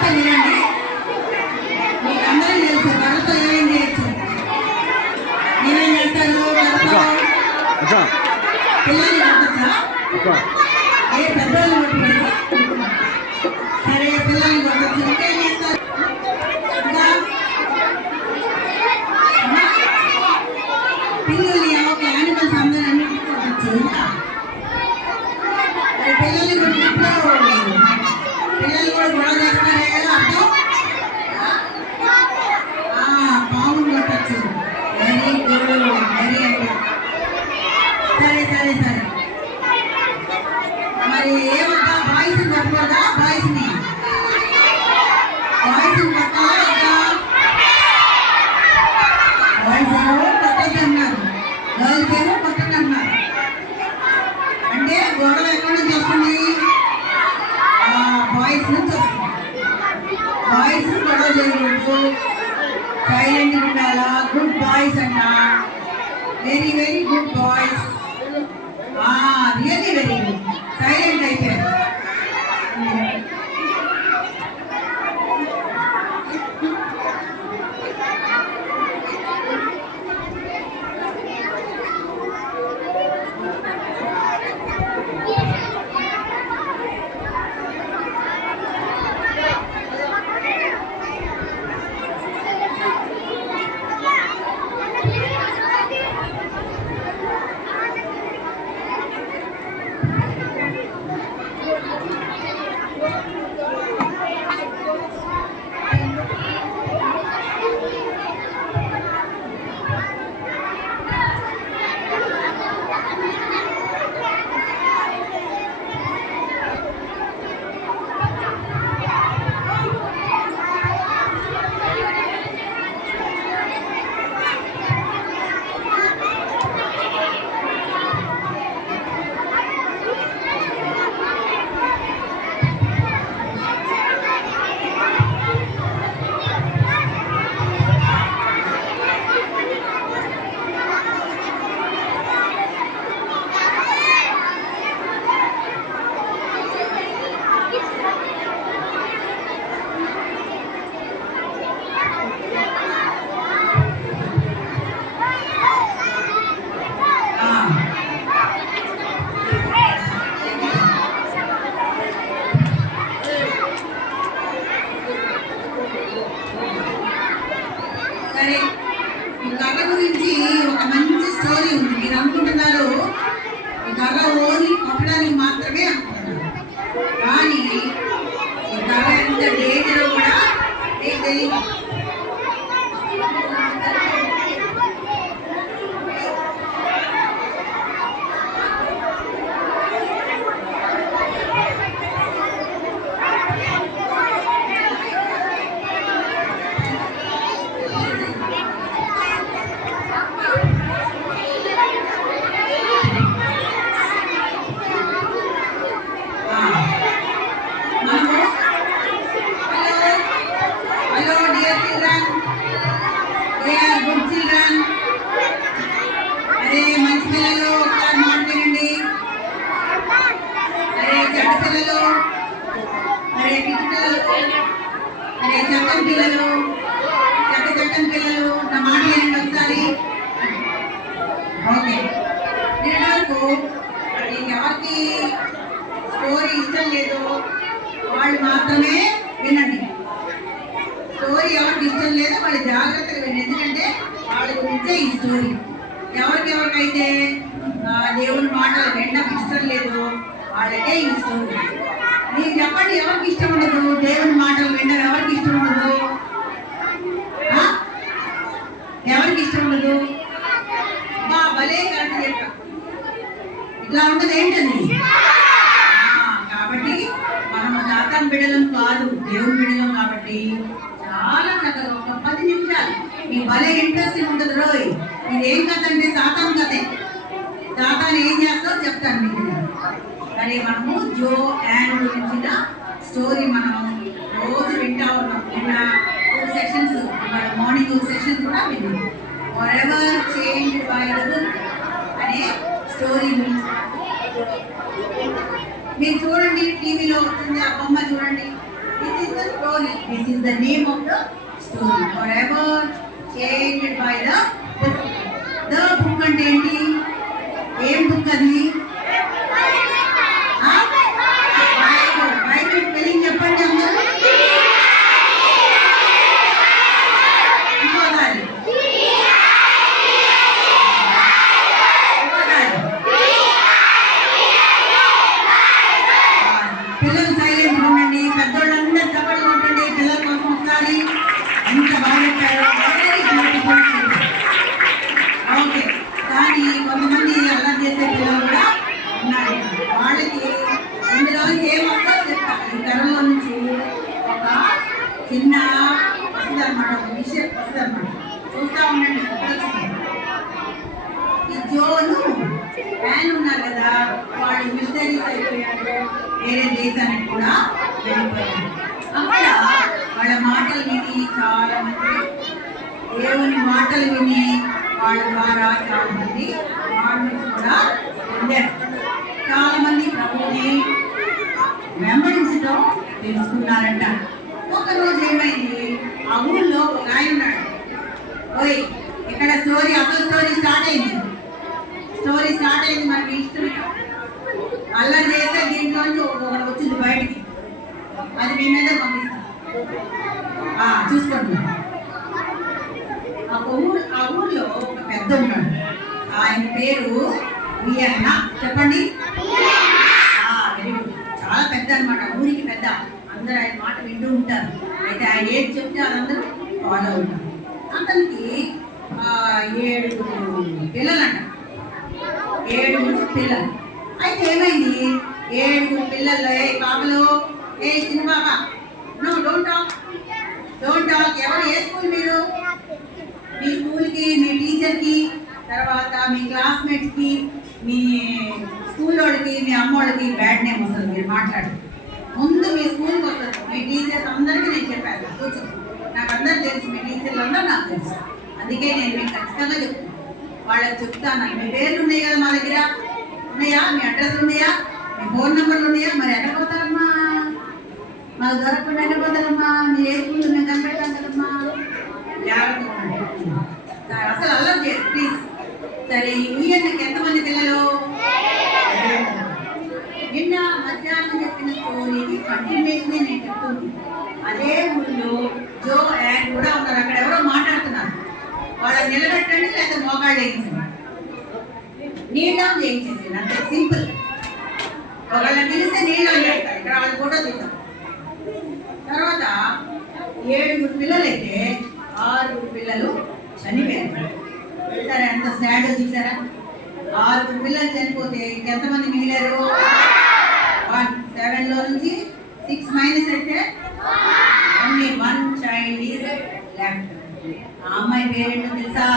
జాగ్రత్త వినండి. మీకు అందరికీ తెలుసు గడతో ఏమేం చేయొచ్చు. ఏమేం చేస్తారు గడతో? పిల్లల్ని కొట్టచ్చా? ఏ పెద్దవాళ్ళు కొట్టుకుంటారు? సరే పిల్లల్ని కొట్టచ్చు. ఇంకేం చేస్తారు? పిల్లల్ని ఒక యానిమల్స్ అందరూ కొట్టచ్చు. ఇంకా పిల్లల్ని కొట్టినప్పుడు పిల్లలు కూడా గొడవ చేస్తారే కదా అర్థం. పాములు కొట్టచ్చు. Very good, very good. సరే సరే సరే. మరి ఏమన్నా బాయ్స్ని కొట్టకూడదా? బాయ్స్ని కొట్టాలా? బాయ్స్ ఏమో కొట్టద్దు అన్నారు, గర్ల్స్ ఏమో కొట్టద్దు అన్నారు. అంటే గొడవ ఎక్కడి నుంచి వస్తుంది? బాయ్స్ నుంచి వస్తుంది. బాయ్స్ గొడవ చేయకూడదు, సైలెంట్ ఉండాలా. గుడ్ బాయ్స్ అంట. Very very good boys. Really very good. Silent అయిపోయారు. సరే, ఈ కథ గురించి ఒక మంచి స్టోరీ ఉంది. మీరు అనుకుంటున్నారు ఈ కథ ఓన్లీ కొట్టడానికి మాత్రమే అనుకుంటున్నారు, కానీ ఈ కథ ఎంత డేంజర్ కూడా మీకు తెలియదు. చట్టం పిల్లలు నా మాట వినండి ఒకసారి. ఓకే, నేను వరకు ఎవరికి స్టోరీ ఇష్టం లేదో వాళ్ళు మాత్రమే వినండి. స్టోరీ ఎవరికి ఇష్టం లేదో వాళ్ళు జాగ్రత్తగా వినండి, ఎందుకంటే వాళ్ళ గురించే ఈ స్టోరీ. ఎవరికైతే దేవుని మాటలు వినడం ఇష్టం లేదో వాళ్ళకే ఈ స్టోరీ. మీరు చెప్పండి, ఎవరికి ఇష్టం ఉండదు దేవుని మాటలు వినడం? ఎవరికి ఇష్టం ఉండదు? ఎవరికి ఇష్టం ఉండదు? భలే కరెక్ట్ చెప్పా. ఇట్లా ఉండదు ఏంటది? కాబట్టి మనం సాతాను బిడ్డలం కాదు, దేవుని బిడ్డలం. కాబట్టి చాలా చక్కగా ఒక 10 నిమిషాలు మీ భలే ఇంట్రెస్టింగ్ ఉంటుంది. రోయ్, ఇదేం కథ అంటే సాతాను కథే. సాతాను ఏం చేస్తారో చెప్తాను మీకు. మరి మనము జో యాన్ గురించిన స్టోరీ మనం రోజు వింటా ఉన్నాం. నిన్న 2 సెషన్స్, మార్నింగ్ 2 సెషన్స్ కూడా విన్నాం. Forever changed by the book అనే స్టోరీ గురించి మీరు చూడండి, టీవీలో వచ్చింది ఆ బొమ్మ చూడండి. This is the story. This is the name of the story. Forever changed by the book. The book అంటే ఏంటి? ఏం బుక్ అది? బైబిల్. బైబిల్ స్పెల్లింగ్ చెప్పండి అందరూ. ఇంకోసారి. పిల్లలు సైలెంట్ ఉండండి, పెద్దోళ్ళందరూ చప్పట్లు కొట్టండి పిల్లల కోసం ఒకసారి. ఎంత బాగా చెప్పారు. ఓకే, కానీ కొంతమంది అలా చేసే పిల్లలు కూడా ఉన్నారు. వాళ్ళకి ఇందులోంచి ఏమొస్తో చెప్తారు. ఈ తరంలో నుంచి ఒక చిన్న వస్తుంది అనమాట, ఒక విషయం వస్తుంది అనమాట. చూస్తూ ఉండండి. ఈ జోను ఫ్యాన్ ఉన్నారు కదా, వాళ్ళు మిషనరీస్ అయిపోయారు, వేరే దేశానికి కూడా వెళ్ళిపోయారు. అక్కడ వాళ్ళ మాటలు విని చాలా మంది, దేవుని మాటలు విని వాళ్ళ ద్వారా చాలా మంది మార్నింగ్స్ కూడా పొందారు. చాలా మంది ప్రభువుని వెంబడించడం తెలుసుకున్నారంట. ఒకరోజు ఏమైంది, ఆ ఊళ్ళో ఒక ఆయన ఉన్నాడు. ఓయ్, ఇక్కడ అసలు స్టోరీ స్టార్ట్ అయింది. మనకి ఇష్టం. అల్లరి చేస్తే దీంట్లోంచి ఒకటి వచ్చింది బయటికి. అది మీ మీద పంపిస్తాం, చూసుకోండి. ఆ ఊర్లో ఒక పెద్ద ఉన్నాడు. ఆయన పేరు వియన్న. చెప్పండి. Very good. చాలా పెద్ద అనమాట, ఊరికి పెద్ద. అందరూ ఆయన మాట వింటూ ఉంటారు. అయితే ఆయన ఏది చెప్తే అదందరూ ఫాలో ఉంటారు. అతనికి 7 పిల్లలంట. 7 పిల్లలు. అయితే ఏమైంది, 7 పిల్లల్లో పాపలు, చిన్న పాప, నో డోంట్ టాక్. ఎవరు? ఏ స్కూల్ మీరు? మీ స్కూల్కి, మీ టీచర్కి, తర్వాత మీ క్లాస్మేట్స్కి, మీ స్కూల్ వాళ్ళకి, మీ అమ్మోళ్ళకి బ్యాడ్ నేమ్ వస్తుంది మీరు మాట్లాడి. ముందు మీ స్కూల్కి వస్తుంది. మీ టీచర్స్ అందరికీ నేను చెప్పాను, కూర్చో. నాకు అందరూ తెలుసు, మీ టీచర్లు అందరూ నాకు తెలుసు. అందుకే నేను మీకు ఖచ్చితంగా చెప్తాను. వాళ్ళకి చెప్తాను. మీ పేర్లు ఉన్నాయి కదా మా దగ్గర, ఉన్నాయా? మీ అడ్రస్ ఉన్నాయా? మీ ఫోన్ నెంబర్లు ఉన్నాయా? మరి ఎక్కడ పోతారమ్మా? మాకు దొరకకుండా ఎక్కడ పోతారమ్మా? మీరు ఏ స్కూల్ మేము కనిపెట్టాం కదమ్మా. అసలు అల్లరి చేయరు ప్లీజ్. సరే, ఈయనకి ఎంతమంది పిల్లలు? నిన్న మధ్యాహ్నం చెప్పిన స్టోరీకి కంటిన్యూషన్ నేను చెప్తుంది. అదే ఊళ్ళో జో యాడ్ కూడా ఉన్నారు. అక్కడ ఎవరో మాట్లాడుతున్నారు. వాళ్ళని నిలబెట్టండి, లేదా మోకాళ్ళు వేయించండి, నీళ్ళం చేయించేసి. అంతే, సింపుల్. ఒకళ్ళని పిలిస్తే నీళ్ళం చేస్తారు. ఇక్కడ వాళ్ళ ఫోటో చూద్దాం. తర్వాత 7 పిల్లలైతే 6 పిల్లలు చనిపోయారు. వెళ్తారా? ఎంత సాడ్ చూసారా? 6 పిల్లలు చనిపోతే ఎంతమంది మిగిలారు? 1. 7లో నుంచి 6 మైనస్ అయితే ఓన్లీ 1 చైల్డ్ ఈజ్ లెఫ్ట్. ఆ అమ్మాయి పేరేంటో తెలుసా?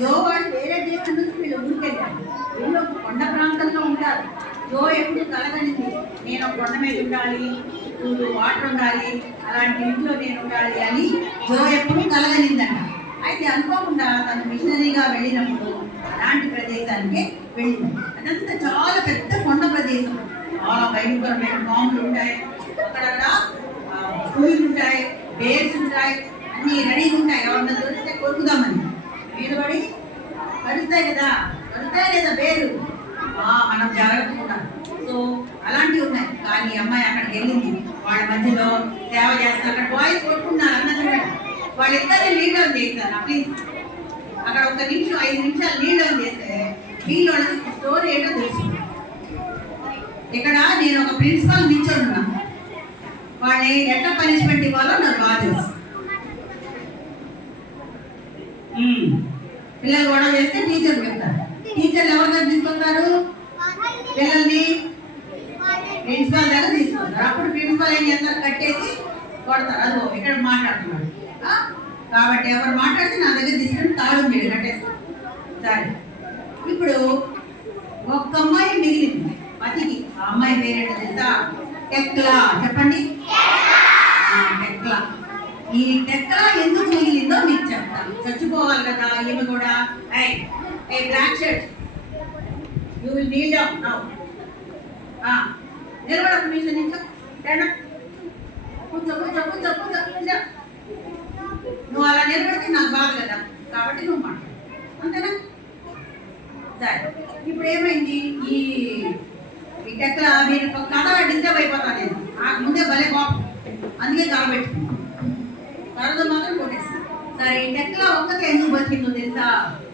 జో వాళ్ళు వేరే దేశం నుంచి వీళ్ళు ఊరికి వెళ్ళారు. వీళ్ళు కొండ ప్రాంతంలో ఉంటారు. జో ఎప్పుడు కలగనింది, నేను ఒక కొండ మీద ఉండాలి, చుట్టూ వాటర్ ఉండాలి, అలాంటి ఇంట్లో నేను ఉండాలి అని జో ఎప్పుడు కలగనిందంట. అయితే అనుకోకుండా తను మిషనరీగా వెళ్ళినప్పుడు అలాంటి ప్రదేశానికి వెళ్ళింది. అదంతా చాలా పెద్ద కొండ ప్రదేశం. చాలా భయంకరమైన బాంబులు ఉంటాయి, అక్కడ పులులు ఉంటాయి, బేర్స్ ఉంటాయి, అన్నీ రెడీగా ఉంటాయి. ఎవరన్నా దొరికితే కొరుకుదామని మీద పడి కరుస్తాయి కదా, కరుస్తాయి లేదా బేరు, మనం జాగ్రత్తగా ఉండాలి. సో అలాంటివి ఉన్నాయి. కానీ అమ్మాయి అక్కడికి వెళ్ళింది, వాళ్ళ మధ్యలో సేవ చేస్తారు. అక్కడ బాయ్స్ కొట్టుకున్నారు అన్న చూడండి. వాళ్ళిద్దరిని లీడ్ డౌన్ చేస్తాను ప్లీజ్. అక్కడ 1 నిమిషం 5 నిమిషాలు లీడ్ డౌన్ చేస్తే వీళ్ళు స్టోరీ ఏంటో తెలుసు. ఇక్కడ నేను ఒక ప్రిన్సిపల్ నిల్చొని ఉన్నాను. వాళ్ళని ఎట్లా పనిష్మెంట్ ఇవ్వాలో నాకు బాగా తెలుసు. పిల్లలు గొడవ చేస్తే టీచర్లు చెప్తారు. టీచర్లు ఎవరి దగ్గర తీసుకొస్తారు? పిల్లల్ని ప్రిన్సిపాల్ దగ్గర తీసుకొస్తారు. అప్పుడు ప్రిన్సిపాల్ ఏం చేస్తారు? కట్టేసి కొడతారు. అదో ఇక్కడ మాట్లాడుతున్నాడు కాబట్టి ఎవరు మాట్లాడితే నా దగ్గర తీసుకుని తాళం చేయాలి, కట్టేస్తారు. సరే, ఇప్పుడు ఒక్క అమ్మాయి మిగిలింది పతికి. ఆ అమ్మాయి పేరేంటో తెలుసా? టెక్లా. చెప్పండి. టెక్లా. ఈ టెక్లా ఎందుకు మిగిలిందో మీకు చెప్తాను. చచ్చిపోవాలి కదా ఈమె కూడా. A black shirt, you will kneel down now. నిలబడ ఒక నిమిషం. కూర్చో కూర్చో కూర్చో కూర్చో కూర్చో. నువ్వు అలా నిలబడితే నాకు బాధ కదా, కాబట్టి నువ్వు మాట్లాడు, అంతేనా? సరే, ఇప్పుడు ఏమైంది? ఈ ఈ టెక్ల మీరు కథ డిస్టర్బ్ అయిపోతాను నేను, నాకు ముందే భలే కోపం, అందుకే కలబెట్టుకున్నాను, కరదు మాత్రం కొట్టేస్తాను. సరే, ఈ టెక్ల ఒక్కతే ఎందుకు బతికిందో తెలుసా?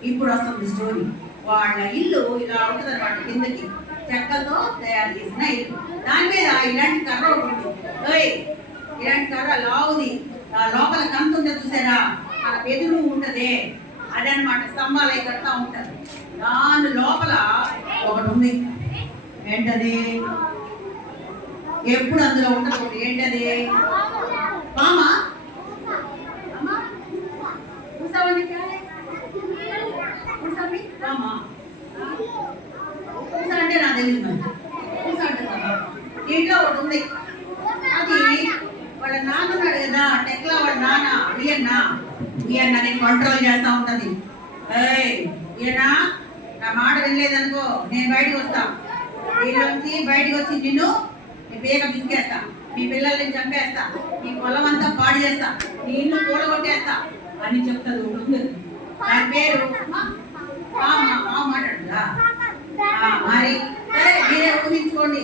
ఇప్పుడు వస్తుంది స్టోరీ. వాళ్ళ ఇల్లు ఇలా ఉంటుంది అనమాట, కిందకి చెక్కలతో తయారు చేసిన ఇల్లు. దాని మీద ఇలాంటి కర్ర ఉంటుంది, ఇలాంటి కర్ర లావుది, లోపల కంత ఉంటుంది చూసారా, మన ఎదురు ఉంటదే అదనమాట, స్తంభాలు అవి కడతా ఉంటారు. దాని లోపల ఒకటి ఉంది, ఏంటది? ఎప్పుడు అందులో ఉండదు, ఏంటది? పామా? అంటే నాకు తెలియదు, మరి ఇంట్లో ఒకటి ఉంది. అది వాళ్ళ నాన్న ఉన్నాడు కదా టెక్లా, వాళ్ళ నాన్న ఈయన్న నేను కంట్రోల్ చేస్తా ఉంటుంది. ఈయన నా మాట వినలేదనుకో, నేను బయటకు వస్తా, వీళ్ళొచ్చి బయటకు వచ్చి నిన్ను నీ పేక బిసికేస్తా, మీ పిల్లల్ని చంపేస్తా, నీ పొలం అంతా పాడు చేస్తా, నీ ఇల్లు కూలగొట్టేస్తా అని చెప్తుంది ఉంటుంది. దాని పేరు మాట్లాడుతుందా? మరి సరే, మీరే ఊహించుకోవాలి,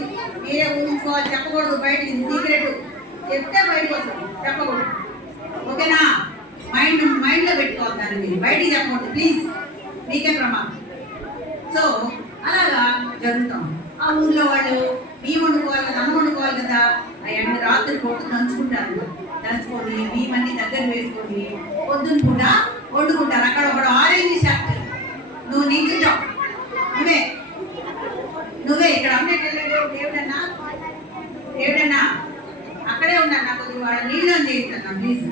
చెప్పకూడదు బయటకి, సీక్రెట్. చెప్తే బయటకు వస్తుంది, చెప్పకూడదు, ఓకేనా? మైండ్లో పెట్టుకోవాలి దాన్ని, మీరు బయటికి చెప్పకూడదు ప్లీజ్, మీకే ప్రమాదం. సో అలాగా జరుగుతాం. ఆ ఊర్లో వాళ్ళు బియ్యం వండుకోవాలి కదా, అన్నం వండుకోవాలి కదా, అవన్నీ రాత్రి పొట్టు దంచుకుంటారు, దంచుకొని బియ్యమన్నీ దగ్గర వేసుకొని పొద్దున్న పూట వండుకుంటారు. అక్కడ ఒకడు ఆరెంజ్ షర్ట్, నువ్వు నించుంటావు, నువ్వే ఇక్కడ అమ్మేకి వెళ్ళాడు, దేవుడన్నా అక్కడే ఉన్నాను, నాకు వాళ్ళ నీళ్ళు చేయించన్నా ప్లీజ్.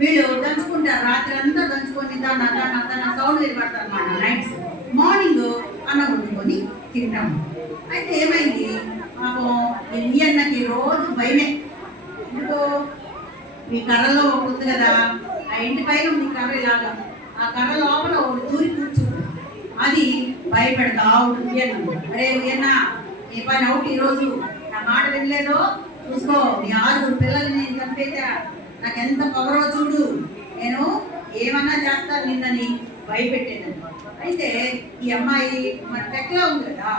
వీళ్ళు దంచుకుంటారు, రాత్రి అంతా దంచుకొని దాన్ని సౌండ్ వినపడతారు అన్నమాట. నైట్స్ మార్నింగ్ అన్నం వండుకొని తింటాము. అయితే ఏమైంది, మాకు ఈ అన్నకి రోజు భయమే. ఇప్పుడు ఈ కర్రలో ఒకటి ఉంది కదా, ఆ ఇంటి పైన ఉంది కర్ర ఇలాగా, ఆ కర్ర లోపల ఒకటి దూరి కూర్చుంది, అది భయపెడతా ఉంటుంది. అరే ఉయ్యన్న, నీ పని అవుట్, ఈరోజు నా మాట వినలేదో చూసుకో, నీ 6 పిల్లల్ని నేను చంపేసా, నాకు ఎంత పవరో చూడు, నేను ఏమన్నా చేస్తాను నిన్నని భయపెట్టేది. అయితే ఈ అమ్మాయి మన టెక్లా ఉంది కదా,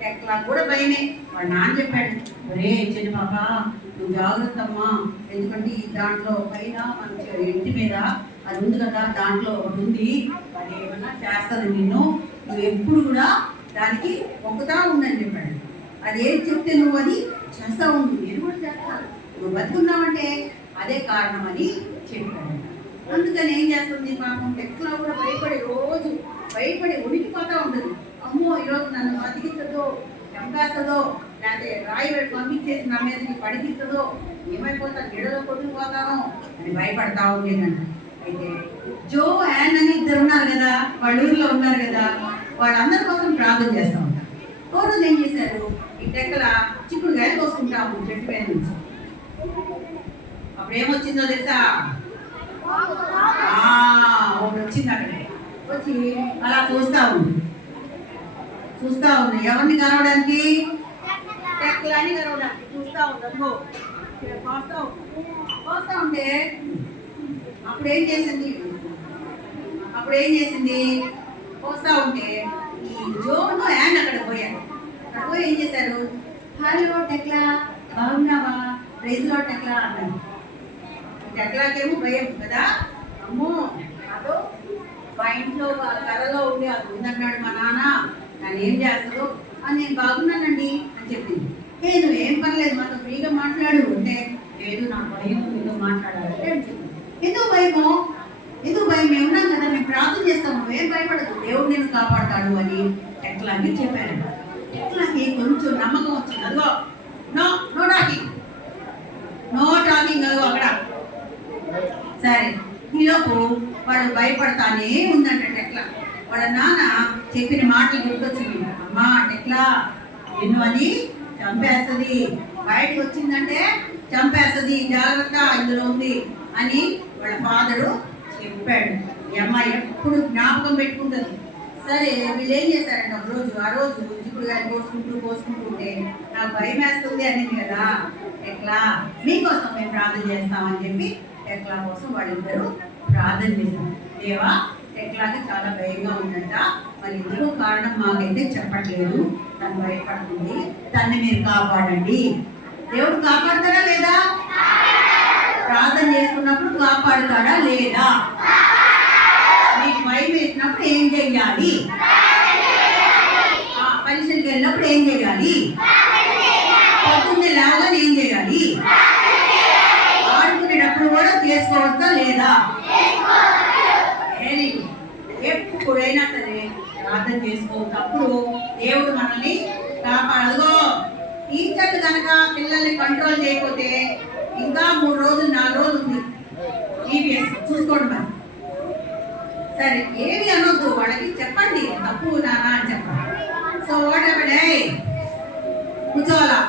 టెక్లా కూడా భయమే. వాడు నాన్న చెప్పాడు, ఒరే చిన్న పాప నువ్వు జాగ్రత్త అమ్మా, ఎందుకంటే ఈ దాంట్లో పైన మన ఇంటి మీద అది ఉంది కదా, దాంట్లో ఒకటి ఉంది, అది ఏమన్నా చేస్తుంది నిన్ను, నువ్వు ఎప్పుడు కూడా దానికి మొక్కుతా ఉందని చెప్పాడు. అది ఏం చెప్తే నువ్వు అది చేస్తా ఉండు, నేను కూడా చేస్తాను, నువ్వు బతుకున్నావంటే అదే కారణం అని చెప్పాడు. అందుకని ఏం చేస్తుంది పాపం టెక్లా కూడా రోజు భయపడి ఉనికిపోతూ ఉంటుంది. అమ్మో ఈరోజు నన్ను బతికించదో, చంపేస్తుందో, లేకపోతే రాయి పంపించేసి నా మీదకి పడికిస్తుందో, ఏమైపోతాను, గిడలో కొట్టుకుపోతానో అని భయపడతా ఉండేదంట. అయితే జో యాన్ అని 2 ఉన్నారు కదా, వాళ్ళ ఊరిలో ఉన్నారు కదా, వాళ్ళందరి కోసం ప్రార్థన చేస్తూ ఉంటారు. ఓ రోజు ఏం చేశారు, ఈ టెక్కల చిక్కుడుకాయలు కోసుకుంటాము చెట్టు పైన నుంచి. అప్పుడు ఏమొచ్చిందో తెలుసా, ఒకటి వచ్చింది, అక్కడ వచ్చి అలా చూస్తూ ఉంది. ఎవరిని కలవడానికి? టెక్కలని కలవడానికి చూస్తూ ఉంది. కోస్తా ఉంటే అప్పుడు ఏం చేసింది, కోస్తా ఉంటే ఈ జోను యాన్ అక్కడ పోయారు. అక్కడ పోయి ఏం చేశారు, హలో టెక్లా బాగున్నావా, ప్రైజ్లో టెక్లా అన్నారు. టెక్లాకేమో భయం కదా, అమ్మో అదో మా ఇంట్లో కర్రలో ఉండి అది ఉందన్నాడు మా నాన్న, నన్ను ఏం చేస్తుందో అని. నేను బాగున్నానండి అని చెప్పింది. నువ్వేం పర్లేదు, మాతో ఫ్రీగా మాట్లాడు అంటే, లేదు నా భయం, మీతో మాట్లాడాలి అని చెప్పింది. ఎందుకు భయం, మేము ఉన్నాం కదా, మేము ప్రార్థన చేస్తాము, ఏం భయపడదు, దేవుడు నేను కాపాడతాడు అని టెక్లాకి చెప్పాను. టెక్లాకి కొంచెం నమ్మకం వచ్చింది. అదిగో నో టాకింగ్ అదిగో అక్కడ. సరే, ఈలోపు వాడు భయపడతానే ఉందంట టెక్లా. వాళ్ళ నాన్న చెప్పిన మాటలు గుర్తొచ్చింది, అమ్మా టెక్లా నిన్ను అది చంపేస్తుంది, బయటకు వచ్చిందంటే చంపేస్తుంది, జాగ్రత్త ఇందులో ఉంది అని వాళ్ళ ఫాదరు చెప్పాడు. ఈ అమ్మాయి ఎప్పుడు జ్ఞాపకం పెట్టుకుంటుంది. సరే, వీళ్ళు ఏం చేశారంటే ఆ రోజు చిక్కుడుకాయలు కోసుకుంటూ ఉంటే నాకు భయం వేస్తుంది అనేది కదా, టెక్లా మీకోసం మేము ప్రార్థన చేస్తామని చెప్పి టెక్లా కోసం వాళ్ళిద్దరూ ప్రార్థన చేశారు. దేవా, టెక్లాకి చాలా భయంగా ఉందంట, మరి ఎందుకో కారణం మాకైతే చెప్పట్లేదు, తను భయపడుతుంది, తన్ని మీరు కాపాడండి. దేవుడు కాపాడుతాడా లేదా? ప్రార్థన చేసుకున్నప్పుడు కాపాడుతాడా లేదా? మీకు భయం వేసినప్పుడు ఏం చెయ్యాలి? పరీక్షలకు వెళ్ళినప్పుడు ఏం చేయాలి? పొద్దున్నే లేవగానే ఏం చేయాలి? ఆడుకునేటప్పుడు కూడా చేసుకోవచ్చా లేదా? ఎప్పుడైనా సరే ప్రార్థన చేసుకోవచ్చు. అప్పుడు దేవుడు మనల్ని కాపాడదో. టీచర్లు కనుక పిల్లల్ని కంట్రోల్ చేయకపోతే ఇంకా 3 రోజులు 4 రోజులు ఉంది ఈవీఎస్ చూసుకోండి. మరి సరే, ఏమి అనొద్దు, వాళ్ళకి చెప్పండి తప్పు నానా అని చెప్పండి. సో వాట్ ఎవర్ డే కూర్చోవాలా.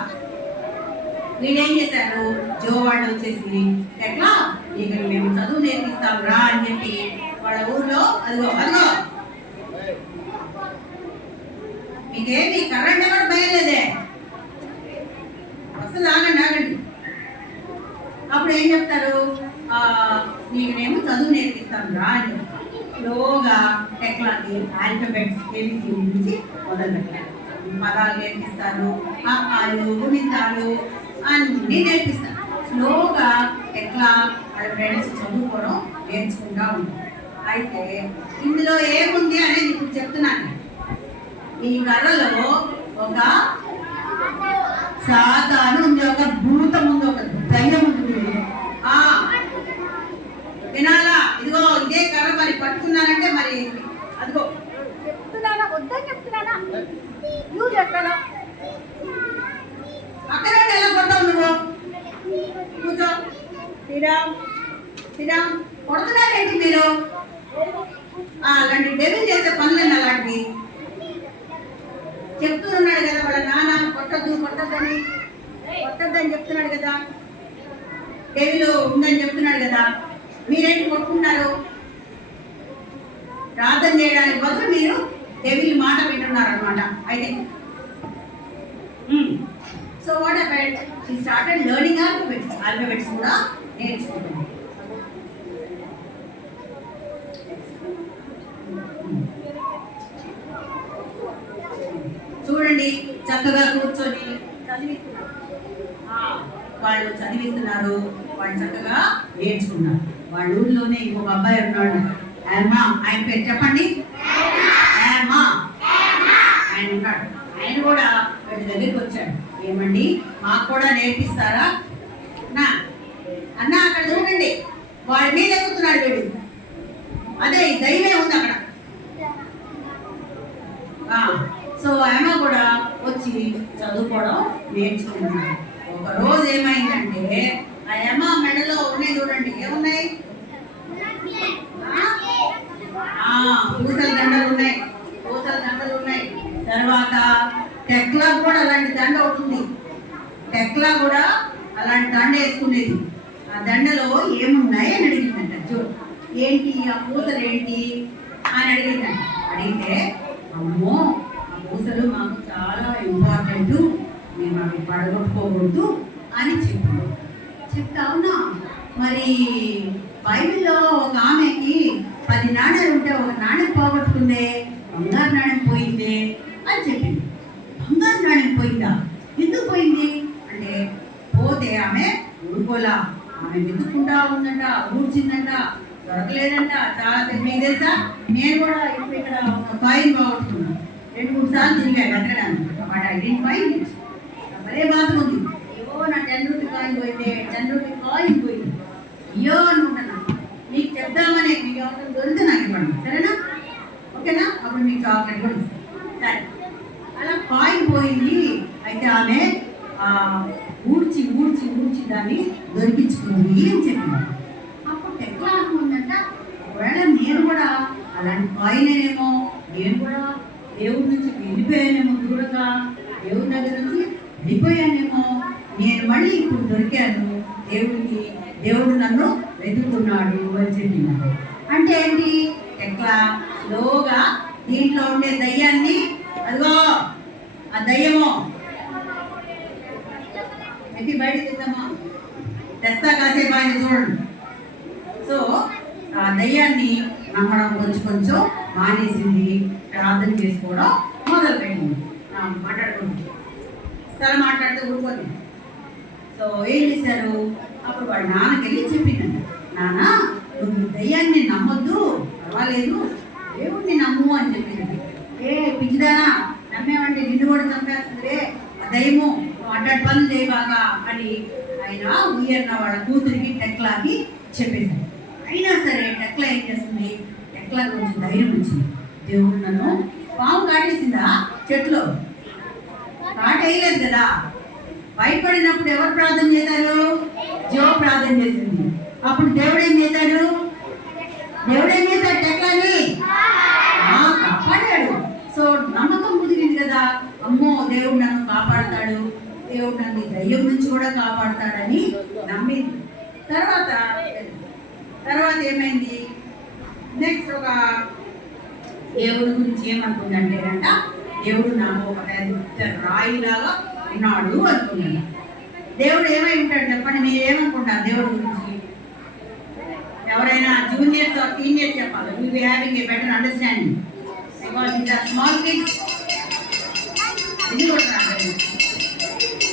వీళ్ళేం చేశారు? జో వాళ్ళు వచ్చేసి ఎట్లా ఇక మేము చదువు నేర్పిస్తాం రా అని చెప్పి వాళ్ళ ఊర్లో అదిగో మీకేమి కరెంట్ ఎవరు భయం లేదే, అసలు ఆగండి. అప్పుడు ఏం చెప్తారు? మీకేమో చదువు నేర్పిస్తాం రా అని స్లోగా టెక్లాకి ఆల్ఫాబెట్స్ ఏబిసి నుంచి మొదలు పెట్టారు. పదాలు నేర్పిస్తారు, ఆలు గుణితాలు అన్నీ నేర్పిస్తారు. స్లోగా టెక్లా వాళ్ళ ఫ్రెండ్స్ చదువుకోవడం నేర్చుకుంటూ ఉంటారు. అయితే ఇందులో ఏముంది అనేది ఇప్పుడు చెప్తున్నాను. ఈ కర్రలో ఒక సాతాను ఉంది, ఒక భూతం ఉంది, ఒక దయ్యం ఉంది. వినాలా? ఇదిగో ఇదే కర్ర మరి పట్టుకున్నానంటే మరి అదిగో చెప్తున్నానా వద్దని చెప్తున్నానా? నువ్వు చెప్తానా? అక్కడ ఎలా కొడతావు నువ్వు? కూర్చో, శ్రీరామ్ కొడుతున్నారేంటి మీరు? అలాంటి డెవిల్ చేసే పనులన్నీ అలాంటివి చెప్తున్నాడు కదా వాళ్ళ నాన్న. కొట్టద్దని చెప్తున్నాడు కదా, డెవిల్ ఉందని చెప్తున్నాడు కదా, మీరేంటి కొట్టుకున్నారు? ప్రార్థన చేయడానికి బదులు మీరు డెవిల్ మాట వింటున్నారు అనమాట. అయితే so what happened? She started learning alphabets కూడా నేర్చుకుంటుంది. చూడండి, చక్కగా కూర్చొని చదివిస్తున్నారు. వాళ్ళు చదివిస్తున్నారు, వాళ్ళు చక్కగా నేర్చుకున్నారు. వాళ్ళ ఊళ్ళోనే ఇంకొక అబ్బాయి ఉన్నాడు, ఆయన పేరు చెప్పండి. ఆయన ఉన్నాడు. ఆయన కూడా వీడి దగ్గరికి వచ్చాడు. ఏమండి, మాకు కూడా నేర్పిస్తారా అన్న? అక్కడ చూడండి, వాడి మీద ఎక్కుతున్నాడు వీడు. అదే దైవే ఉంది అక్కడ. సో ఆమె కూడా వచ్చి చదువుకోవడం నేర్చుకుంటున్నాడు. ఒక రోజు ఏమైందంటే ఆ యమ మెడలో ఉన్నాయి చూడండి, ఏమున్నాయి? పూసల దండలు ఉన్నాయి. తర్వాత టెక్లా కూడా అలాంటి దండ అవుతుంది. టెక్లా కూడా అలాంటి దండ వేసుకునేది. ఆ దండలో ఏమున్నాయి అని అడిగిందంట. చూడు, ఏంటి ఆ పూసలు ఏంటి అని అడిగిందంట. అడిగితే, అమ్మో ఆ పూసలు మాకు చాలా ఇంపార్టెంట్, మేము అవి పడగొట్టుకోకూడదు అని చెప్పింది. చెప్తా అవునా? మరి బైబిల్లో ఒక ఆమెకి 10 నాణ్యాలు ఉంటే ఒక నాణ్యం పోగొట్టుకుందే, బంగారు నాణ్యం పోయిందే అని చెప్పింది. బంగారు నాణ్యం పోయిందా? ఎందుకు పోయింది అంటే, పోతే ఆమె ఊరుకోలా, ఆమె వెతుక్కుంటా ఉందంట, ఊడ్చిందంట, దొరకలేదంట. చాలా మీకు తెలుసా, నేను కూడా ఇప్పుడు ఇక్కడ ఒక కాయిన్ పోగొట్టుకున్నాను. 2-3 సార్లు తిరిగాను వెతకడానికి, but I didn't find it. భలే బాధ ఉంది. ఏవో నా 10 రూపీ కాయిన్ పోయింది, 10 రూపీ కాయిన్ పోయింది, అయ్యో అనుకుంటున్నాను. మీకు చెప్దామని మీకు ఎవరు దొరికితే నాకు ఇవ్వండి, సరేనా? ఓకేనా? అప్పుడు మీకు చాక్లెట్ కూడా ఇస్తాను. సరే, అలా కాయిన్ పోయింది. అయితే ఆమె ఊడ్చి దాన్ని దొరికించుకుంది అని చెప్పింది. అప్పుడు టెక్లా అనుకుందంట, ఒకవేళ నేను కూడా అలాంటి కాయినేమో, నేను కూడా దేవుడి నుంచి వెళ్ళిపోయానేమో, దూరంగా దేవుడి దగ్గర నుంచి వెళ్ళిపోయానేమో, నేను మళ్ళీ ఇప్పుడు దొరికాను, దేవుడు నన్ను వెతుకుతున్నాడు అని చెప్పినాడు. అంటే ఏంటి? టెక్లా స్లోగా దీంట్లో ఉండే దయ్యాన్ని, అదిగో ఆ దయ్యము ఎట్టి బయట తిందామా తెస్తా కాసేపు ఆయన చూడండి. సో ఆ దయ్యాన్ని నమ్మడం కొంచెం కొంచెం మానేసింది, ప్రార్థన చేసుకోవడం మొదలుపెట్టింది. మాట్లాడుకుంటుంది సరే మాట్లాడితే ఊరుకొని. సో ఏం చేశారు, అప్పుడు వాడు నాన్నకి వెళ్ళి చెప్పిందండి, నాన్న నువ్వు దయ్యాన్ని నమ్మొద్దు, పర్వాలేదు దేవుడిని నమ్ము అని చెప్పింది. ఏ పిచ్చిదానా నమ్మేవంటే నిన్ను కూడా చంపేస్తుంది ఆ దయ్యము, అడ్డాటి పనులు చేయబాగా అని ఆయన ఊయన్న వాళ్ళ కూతురికి టెక్లాకి చెప్పేశారు. అయినా సరే టెక్లా ఏం చేస్తుంది, టెక్లా కొంచెం ధైర్యం వచ్చింది. దేవుడు నన్ను పాము కాటేసిందా చెట్లో, కాటేయలేదు కదా. భయపడినప్పుడు ఎవరు ప్రార్థన చేశారు, జో ప్రార్థన చేసింది. అప్పుడు దేవుడు ఏం చేశాడు, టెక్లాని కాపాడాడు. సో నమ్మకం కుదిరింది కదా, అమ్మో దేవుడు నన్ను కాపాడుతాడు, దేవుడు నన్ను దయ్యం నుంచి కూడా కాపాడుతాడని నమ్మింది. తర్వాత ఏమైంది, నెక్స్ట్ ఒక దేవుడి గురించి ఏమనుకుందంటేనంట, దేవుడు నాకు ఒక పెద్ద రాయిలాగా ఉన్నాడు అనుకున్నాను. దేవుడు ఏమై ఉంటాడు చెప్పండి, మీరు ఏమనుకుంటారు దేవుడి గురించి? ఎవరైనా జూనియర్స్ ఆర్ సీనియర్స్ చెప్పాలి, will be having a better understanding because it are small kids.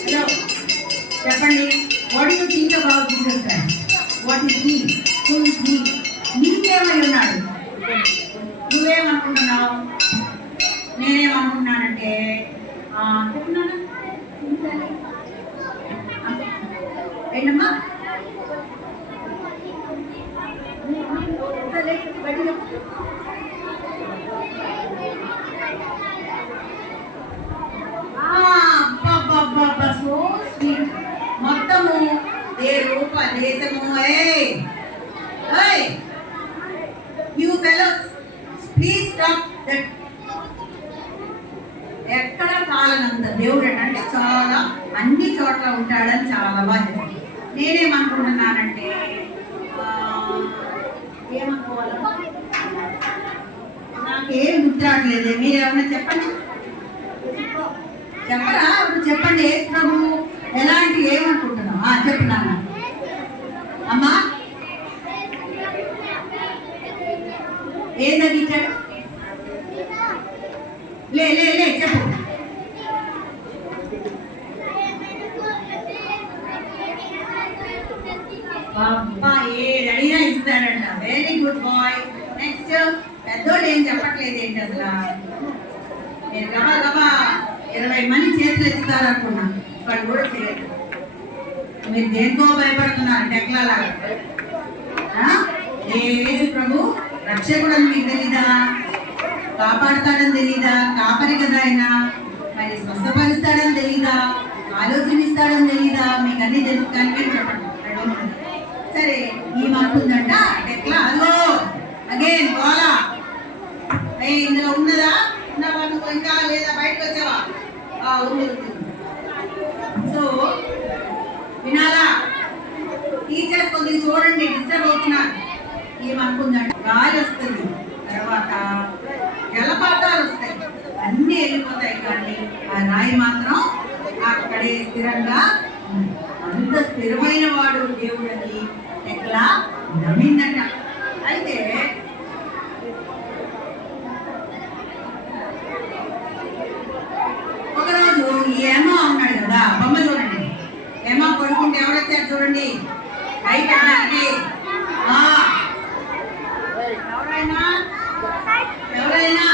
Hello చెప్పండి, what you think about Jesus Christ? What is he? Who is he? నీకేమై ఉన్నాడు? నువ్వేమనుకుంటున్నావు? నేనేమనుకుంటున్నానంటే చెప్తున్నానా ఏంటమ్మా సో స్వీట్. మొత్తము ఏ రూప దేశము. You fellows please stop that. ఎక్కడ చాలనంత దేవుడు అంటే చాలా అన్ని చోట్ల ఉంటాడని చాలా బాగా. నేనేమనుకుంటున్నానంటే ఏమనుకోవాలి, నాకేం గుర్తురావట్లేదు. మీరు ఏమన్నా చెప్పండి, చెప్పరా? ఇప్పుడు చెప్పండి, ఏ ప్రభు ఎలాంటి ఏమనుకుంటున్నావు చెప్తున్నాను అమ్మా. ఏం తగ్గించాడు? లే లే లే చెప్పు. అబ్బా ఏదైనా ఇస్తాడంట. Very good boy. నెక్స్ట్ పెద్దోళ్ళు ఏం చెప్పట్లేదు ఏంటి అసలు? నేను గబా గబా 20 మంది చేతులు ఎత్తుతారనుకున్నా, వాళ్ళు కూడా చేయరు. మీరు దేనికో భయపడుతున్నారు టెక్లాలాగా. యేసు ప్రభు రక్షకుడు అని మీకు తెలీదా? కాపాడుతాడని తెలీదా? కాపరి కదా ఆయన. మరి స్వస్థపరుస్తాడని తెలీదా? ఆలోచనిస్తాడని తెలీదా? మీకు అన్నీ తెలుసు కానీ మీరు చెప్పండి. సరే ఈమెనుకుందంట టెక్లా, అదో అగైన్ గోలా. ఇందులో ఉన్నదా? ఉన్నావా నువ్వు ఇంకా, లేదా బయటకు వచ్చావా? ఉంది. సో వినాలా, టీచర్స్ కొద్దిగా చూడండి, డిస్టర్బ్ అవుతున్నారు. ఏమనుకుందంట గాలి వస్తుంది, తర్వాత జలపాతాలు వస్తాయి, అన్నీ వెళ్ళిపోతాయి, కానీ ఆ రాయి మాత్రం అక్కడే స్థిరంగా ఉంది. అంత స్థిరమైన వాడు దేవుడని ఎట్లా నమ్మిందట. అయితే ఒకరోజు ఏమో ఉన్నాడు కదా, బొమ్మ చూడండి. ఏమో పడుకుంటే ఎవరొచ్చారు చూడండి, అయిపోయింది. ఎవరైనా ఎవరైనా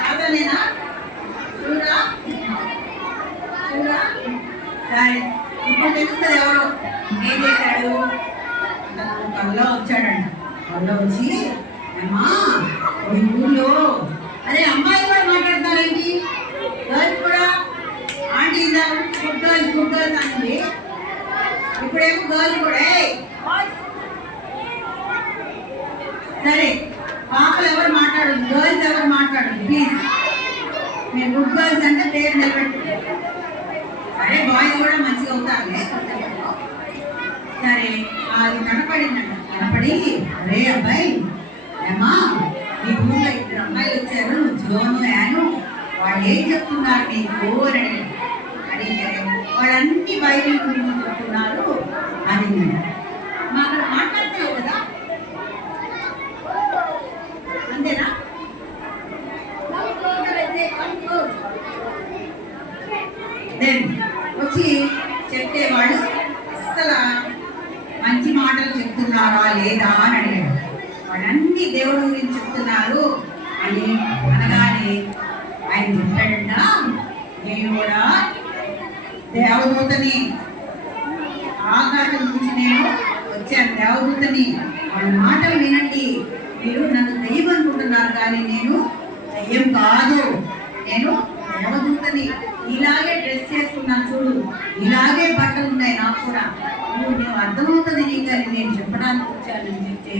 సాధనేనా? చూడా చూడా. సరే ఇప్పుడు తెలుస్తుంది ఎవరు ఏం చేశాడు. కల్లో వచ్చాడంట. కల్లో వచ్చి అమ్మా ఈ ఊళ్ళో అరే అమ్మాయిలు కూడా మాట్లాడతారేంటి, గర్ల్స్ కూడా ఆంటీ గుడ్ గర్ల్స్ అండి. ఇప్పుడేమో గర్ల్స్ కూడా. సరే పాపలు ఎవరు మాట్లాడదు, గర్ల్స్ ఎవరు మాట్లాడదు ప్లీజ్. నేను గుడ్ గర్ల్స్ అంటే పేరు నిలబెట్టు. సరే బాయ్స్ కూడా మంచిగా అవుతారులే. సరే అది కనపడిందంట. కనపడి అరే అబ్బాయి ఏమా మీ ఊళ్ళో 2 అమ్మాయిలు వచ్చారు, జోను యాను, వాళ్ళు ఏం చెప్తున్నారు మీకు అని అడిగితే వాళ్ళన్నీ బైబిల్ గురించి చెప్తున్నారు అని మా అక్కడ మాట్లాడతావు కదా, అంతేనా? దెన్ వచ్చి చెప్పేవాడు అసలు మంచి మాటలు చెప్తున్నారా లేదా అని అడిగాడు. వాళ్ళన్నీ దేవుడి గురించి చెప్తున్నారు అని అనగానే ఆయన చెప్పాడంట, నేను కూడా దేవదూతని, ఆకాశం నుంచి నేను వచ్చాను దేవదూతని, వాళ్ళ మాటలు వినండి. మీరు నన్ను దెయ్యం అనుకుంటున్నారు కానీ నేను దెయ్యం కాదు, నేను దేవదూతని. ఇలాగే డ్రెస్ చేసుకున్నాను చూడు, ఇలాగే బట్టలు ఉన్నాయి నాకు కూడా, నువ్వు అర్థమవుతుంది నీకు అని నేను చెప్పడానికి వచ్చానని చెప్తే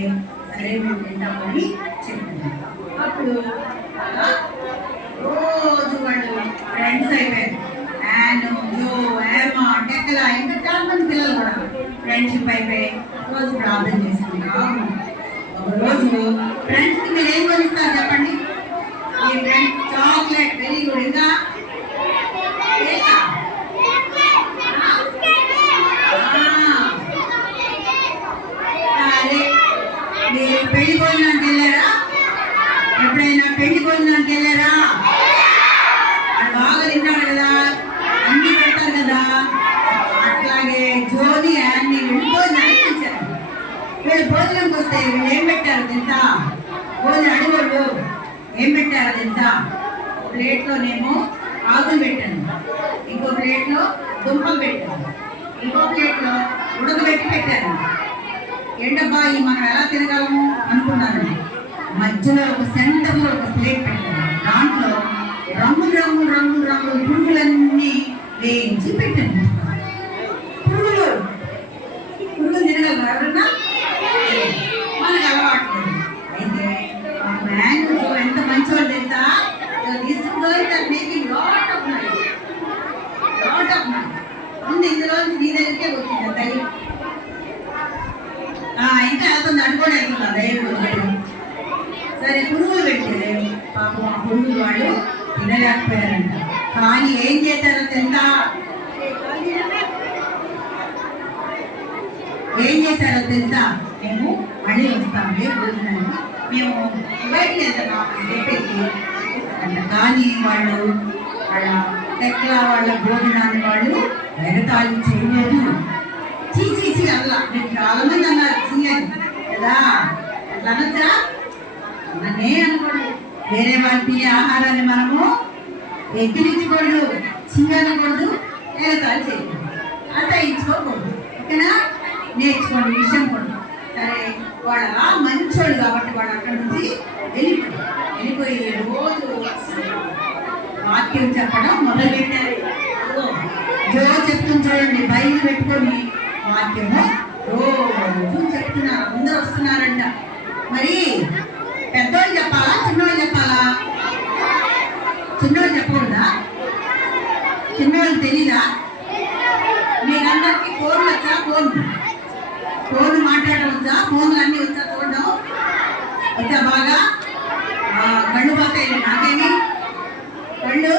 సరే మేము వింటామని చెప్పాను. అప్పుడు రోజు వాళ్ళు ఫ్రెండ్స్ అయిపోయారు. యాను, జో, ఏమా, టెక్కలా, ఇంకా చాలా మంది పిల్లలు కూడా ఫ్రెండ్షిప్ అయిపోయి రోజు ప్రార్థన చేసుకుంటాం. ఒక రోజు ఫ్రెండ్స్కి మీరు ఏం కొనిస్తారు చెప్పండి? మీ ఫ్రెండ్ చాక్లెట్, వెరీ గుడ్. ఇంకా మీరు పెళ్లి భోజనానికి వెళ్ళారా? ఎప్పుడైనా పెళ్లి భోజనానికి వెళ్ళారా? అది బాగా తింటాడు కదా, అన్ని పెడతారు కదా. అట్లాగే జోని అన్ని భోజనానికి ఇచ్చారు. వీళ్ళు భోజనంకి వస్తే వీళ్ళు ఏం పెట్టారు తెలుసా? భోజనం అడిగోళ్ళు ఏం పెట్టారో తెలుసా? ప్లేట్లోనేమో ఆకులు పెట్టాను, ఇంకో ప్లేట్లో దుంపలు పెట్టాను, ఇంకో ప్లేట్లో ఉడకబెట్టి పెట్టాను. ఏంటబ్బా ఈ మనం ఎలా తినగలము అనుకున్నాను. మధ్యలో ఒక సెంటర్లో ఒక ప్లేట్ పెట్టాను, దాంట్లో రంగులు రంగులు రంగులు రంగులు పురుగులన్నీ వేయించి పెట్టాను. పురుగులు తినగలరు ఎవరన్నా? మనకు అలవాటు. అయితే ఆ మ్యాంగో ఎంత మంచివాళ్ళు తెలుసా? ముందు ఇందులో నీ దగ్గరికే వచ్చింది దయ్యం. ఇంకా వెళ్తుంది అనుకోని వెళ్తున్నా దయ్యం. సరే పురుగులు పెట్టే పాపం ఆ పురుగులు వాళ్ళు తినలేకపోయారంట. కానీ ఏం చేశారో తెలుసా? మేము మళ్ళీ వస్తాము భోజనానికి, మేము బయటకు వెళ్తున్నాం అని చెప్పేసి. కానీ వాళ్ళు వాళ్ళ టెక్లా వాళ్ళ భోజనాన్ని వాళ్ళు ఎగతాళి చేయలేదు. చీచీ అలా మీరు చాలా మంది అన్నారు చీయని కదా, అట్లా అనొచ్చా? అనే అనుకోండి. వేరే వాళ్ళు తినే ఆహారాన్ని మనము ఎత్తిరించకూడదు, చీయనకూడదు, ఎగతాళి చేయకూడదు, అసహించుకోకూడదు. ఓకేనా? నేర్చుకోండి విషయం కూడా. సరే వాళ్ళు అలా మంచోళ్ళు కాబట్టి వాళ్ళు అక్కడి నుంచి వెళ్ళిపోయి రోజు వాక్యం చెప్పడం మొదలుపెట్టారు. జో చెప్తుంది చూడండి, బైబిల్ పెట్టుకొని వాక్యము రోజు చెప్తున్నారు. అందరూ వస్తున్నారంట. మరి పెద్దోళ్ళు చెప్పాలా చిన్నోళ్ళు చెప్పాలా? చిన్నోళ్ళు చెప్పకూడదా? చిన్నోళ్ళు తెలీదా? మీరందరికీ ఫోన్లు వచ్చా? ఫోన్ మాట్లాడడం వచ్చా? ఫోన్లు అన్నీ వచ్చా? చూడడం వచ్చా? బాగా కళ్ళు పోతాయి. నాకేమి కళ్ళు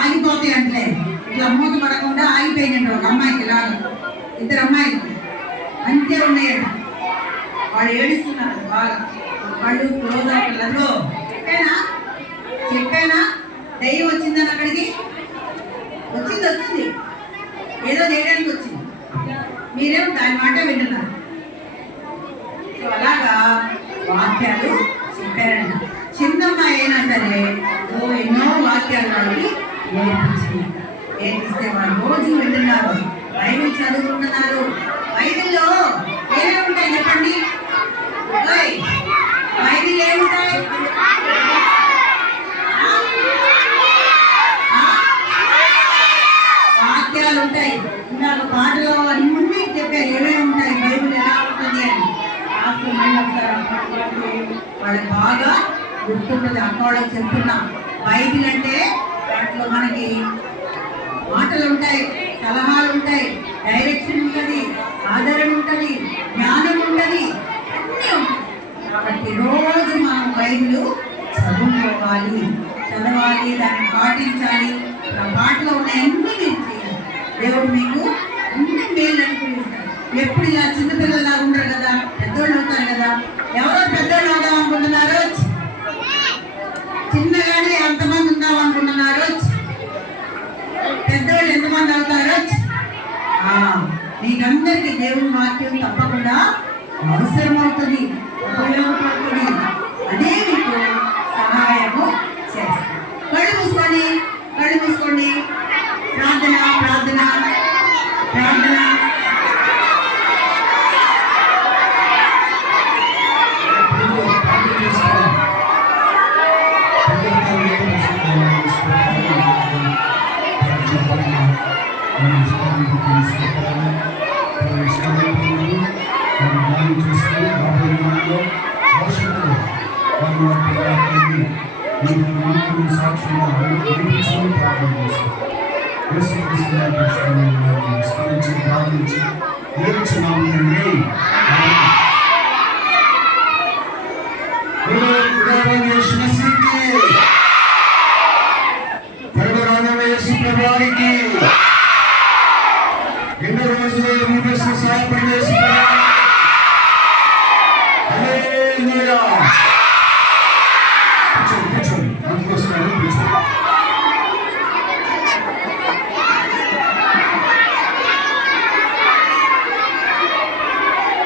ఆగిపోతాయి అంటే ఇట్లా మూత పడకుండా ఆగిపోయినండి. ఒక అమ్మాయికి లాగా, ఇద్దరు అమ్మాయిలు అంతే ఉన్నాయండి. వాళ్ళు ఏడుస్తున్నారు బాగా, కళ్ళు క్లోజ్ అవుతున్నారు. చెప్పానా దయ్యం వచ్చిందని? అక్కడికి వచ్చింది, ఏదో చేయడానికి వచ్చింది. మీరేమో దాని మాట వింటున్నారు. సో అలాగా వాక్యాలు చెప్పారంట. చిన్నమ్మాయి అయినా సరే ఎన్నో వాక్యాలు వాళ్ళకి నేర్పిస్తే వాళ్ళు రోజు వింటున్నారు, బైబిల్ చదువుకుంటున్నారు. బైబిల్లో ఏమేమి ఉంటాయి చెప్పండి? బైబిల్ ఏముంటాయి? వాక్యాలు ఉంటాయి. ఇందాక పాటలో అన్ని చెప్పారు ఏమేమి ఉంటాయి, బైబిల్ ఎలా ఉంటుంది అని. వాళ్ళకి బాగా గుర్తుంటుంది. అక్క వాళ్ళకి చెప్తున్నా, బైబిల్ అంటే దాంట్లో మనకి మాటలు ఉంటాయి, సలహాలు ఉంటాయి, డైరెక్షన్ ఉంటుంది, ఆదరణ ఉంటుంది, జ్ఞానం ఉంటుంది, అన్నీ ఉంటాయి. కాబట్టి రోజు మనం బైబిల్ చదవాలి, దాన్ని పాటించాలి. ఆ పాటలో ఉన్న అన్ని మీరు చేయాలి. దేవుడు మీకు అన్ని మేలు అనుకునిస్తాడు. ఎప్పుడు ఇలా చిన్నపిల్లలా ఉండరు కదా, పెద్దోళ్ళు అవుతారు కదా. ఎవరో పెద్దోళ్ళు అవుదాం అనుకుంటున్నారు, చిన్నగానే ఎంతమంది ఉందాం అనుకుంటున్నారు, పెద్దోళ్ళు ఎంతమంది అవుతారు. మీకందరికీ దేవుని వాక్యం తప్పకుండా అవసరం అవుతుంది, ఉపయోగపడుతుంది. అదే మీకు సహాయము చేస్తుంది. కళ్ళు మూసుకోండి, కళ్ళు మూసుకోండి. ప్రార్థన ప్రార్థన ప్రార్థన. ఎన్నో రోజులు సహాయపడి